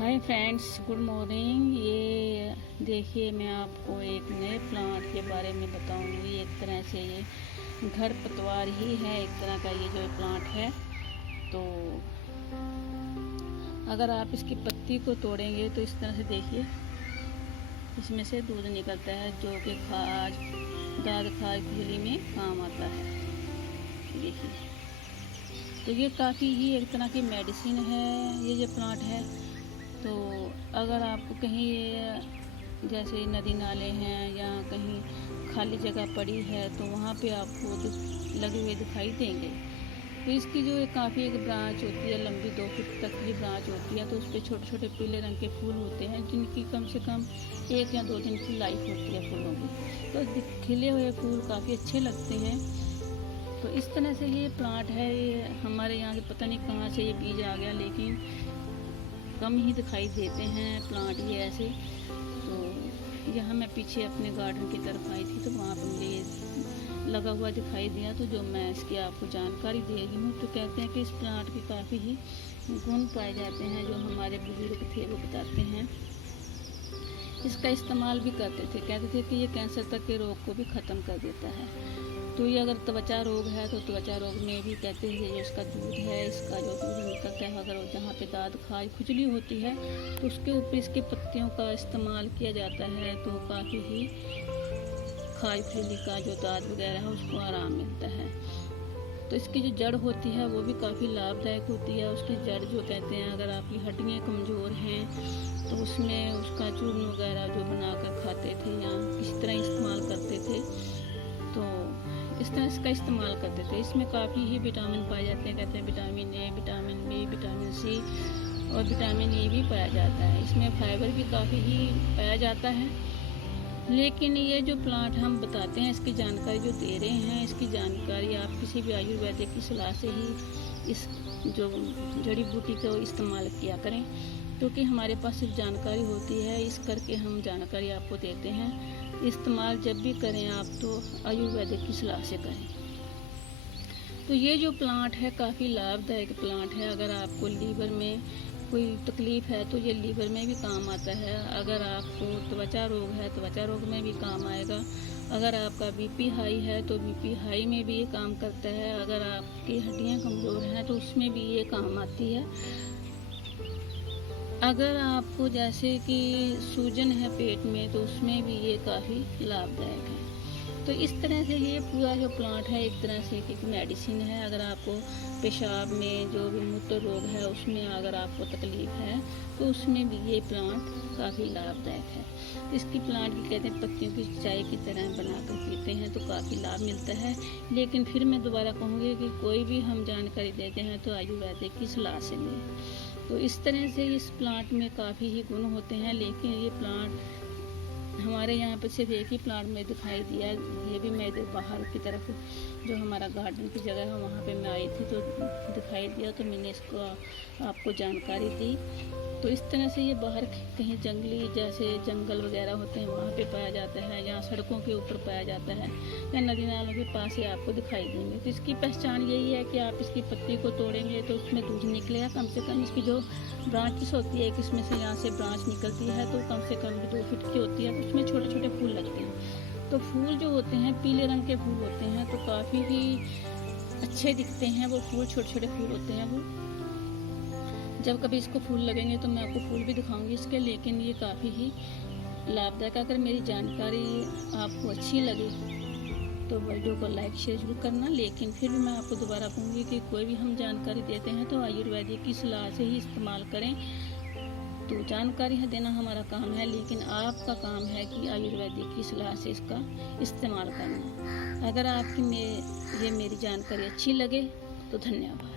Hi friends, good morning. ये देखिए, मैं आपको एक नए प्लांट के बारे में बताऊंगी। एक तरह से ये घर पतवार ही है, एक तरह का ये जो प्लांट है। तो अगर आप इसकी पत्ती को तोड़ेंगे तो इस तरह से देखिए, इसमें से दूध निकलता है जो कि खाज दाद खाज खुजली में काम आता है। देखिए, तो ये काफ़ी ही एक तरह की मेडिसिन है ये जो प्लांट है। तो अगर आपको कहीं जैसे नदी नाले हैं या कहीं खाली जगह पड़ी है तो वहाँ पे आपको लगे हुए दिखाई देंगे। तो इसकी जो काफ़ी एक ब्रांच होती है, लंबी 2 फीट तक की ब्रांच होती है। तो उस पर छोटे छोटे पीले रंग के फूल होते हैं जिनकी कम से कम 1 या 2 दिन की लाइफ होती है फूलों की। तो खिले हुए फूल काफ़ी अच्छे लगते हैं। तो इस तरह से ये प्लांट है। ये हमारे यहाँ के पता नहीं कहाँ से ये बीज आ गया, लेकिन कम ही दिखाई देते हैं प्लांट ये ऐसे। तो यहाँ मैं पीछे अपने गार्डन की तरफ आई थी तो वहाँ पर मुझे ये लगा हुआ दिखाई दिया, तो जो मैं इसकी आपको जानकारी दे रही हूँ। तो कहते हैं कि इस प्लांट के काफ़ी ही गुण पाए जाते हैं, जो हमारे बुजुर्ग थे वो बताते हैं। इसका इस्तेमाल भी करते थे, कहते थे कि ये कैंसर तक के रोग को भी ख़त्म कर देता है। तो ये अगर त्वचा रोग है तो त्वचा रोग में भी कहते हैं जो इसका दूध है, इसका जो दूध निकलता है, अगर जहाँ पे दाद खाज खुजली होती है तो उसके ऊपर इसके पत्तियों का इस्तेमाल किया जाता है। तो काफ़ी ही खाज खुजली का जो दाद वगैरह है उसको आराम मिलता है। तो इसकी जो जड़ होती है वो भी काफ़ी लाभदायक होती है। उसकी जड़ जो कहते हैं, अगर आपकी हड्डियाँ कमज़ोर हैं तो उसमें उसका चूर्ण वगैरह जो बनाकर खाते थे या किसी तरह इस्तेमाल करते थे, तो इस तरह इसका इस्तेमाल करते थे। इसमें काफ़ी ही विटामिन पाए जाते हैं। कहते हैं vitamin A, vitamin B, vitamin C और विटामिन ई भी पाया जाता है। इसमें फाइबर भी काफ़ी ही पाया जाता है। लेकिन ये जो प्लांट हम बताते हैं, इसकी जानकारी जो दे रहे हैं, इसकी जानकारी आप किसी भी आयुर्वेदिक की सलाह से ही इस जो जड़ी बूटी को इस्तेमाल किया करें, क्योंकि हमारे पास सिर्फ जानकारी होती है, इस करके हम जानकारी आपको देते हैं। इस्तेमाल जब भी करें आप तो आयुर्वेदिक की सलाह से करें। तो ये जो प्लांट है काफ़ी लाभदायक प्लांट है। अगर आपको लीवर में कोई तकलीफ़ है तो ये लीवर में भी काम आता है। अगर आपको त्वचा रोग है, त्वचा रोग में भी काम आएगा। अगर आपका बीपी हाई है तो बीपी हाई में भी ये काम करता है। अगर आपकी हड्डियाँ कमज़ोर हैं तो उसमें भी ये काम आती है। अगर आपको जैसे कि सूजन है पेट में तो उसमें भी ये काफ़ी लाभदायक है। तो इस तरह से ये पूरा जो प्लांट है एक तरह से एक मेडिसिन है। अगर आपको पेशाब में जो भी मूत्र रोग है उसमें अगर आपको तकलीफ़ है तो उसमें भी ये प्लांट काफ़ी लाभदायक है। इसकी प्लांट की कहते हैं पत्तियों की चाय की तरह बनाकर पीते हैं तो काफ़ी लाभ मिलता है। लेकिन फिर मैं दोबारा कहूँगी कि कोई भी हम जानकारी देते हैं तो आयुर्वेदिक की सलाह से लें। तो इस तरह से इस प्लांट में काफ़ी ही गुण होते हैं। लेकिन ये प्लांट हमारे यहाँ पे सिर्फ एक ही प्लांट में दिखाई दिया। ये भी मैं इधर बाहर की तरफ जो हमारा गार्डन की जगह है वहाँ पे मैं आई थी तो दिखाई दिया, तो मैंने इसको आपको जानकारी दी। तो इस तरह से ये बाहर कहीं जंगली जैसे जंगल वगैरह होते हैं वहाँ पे पाया जाता है, या सड़कों के ऊपर पाया जाता है, या नदी नालों के पास ही आपको दिखाई देंगे। तो इसकी पहचान यही है कि आप इसकी पत्ती को तोड़ेंगे तो उसमें दूध निकलेगा। कम से कम इसकी जो ब्रांचेस होती है, इसमें से यहाँ से ब्रांच निकलती है तो कम से कम 2 फीट की होती है। तो उसमें छोटे छोटे फूल लगते हैं। तो फूल जो होते हैं पीले रंग के फूल होते हैं, तो काफ़ी ही अच्छे दिखते हैं। वो फूल छोटे छोटे फूल होते हैं। वो जब कभी इसको फूल लगेंगे तो मैं आपको फूल भी दिखाऊंगी इसके। लेकिन ये काफ़ी ही लाभदायक। अगर मेरी जानकारी आपको अच्छी लगे तो वीडियो को लाइक शेयर जरूर करना। लेकिन फिर भी मैं आपको दोबारा कहूँगी कि कोई भी हम जानकारी देते हैं तो आयुर्वेदिक की सलाह से ही इस्तेमाल करें। तो जानकारी देना हमारा काम है, लेकिन आपका काम है कि आयुर्वेदिक की सलाह से इसका इस्तेमाल करना। अगर आपकी ये मेरी जानकारी अच्छी लगे तो धन्यवाद।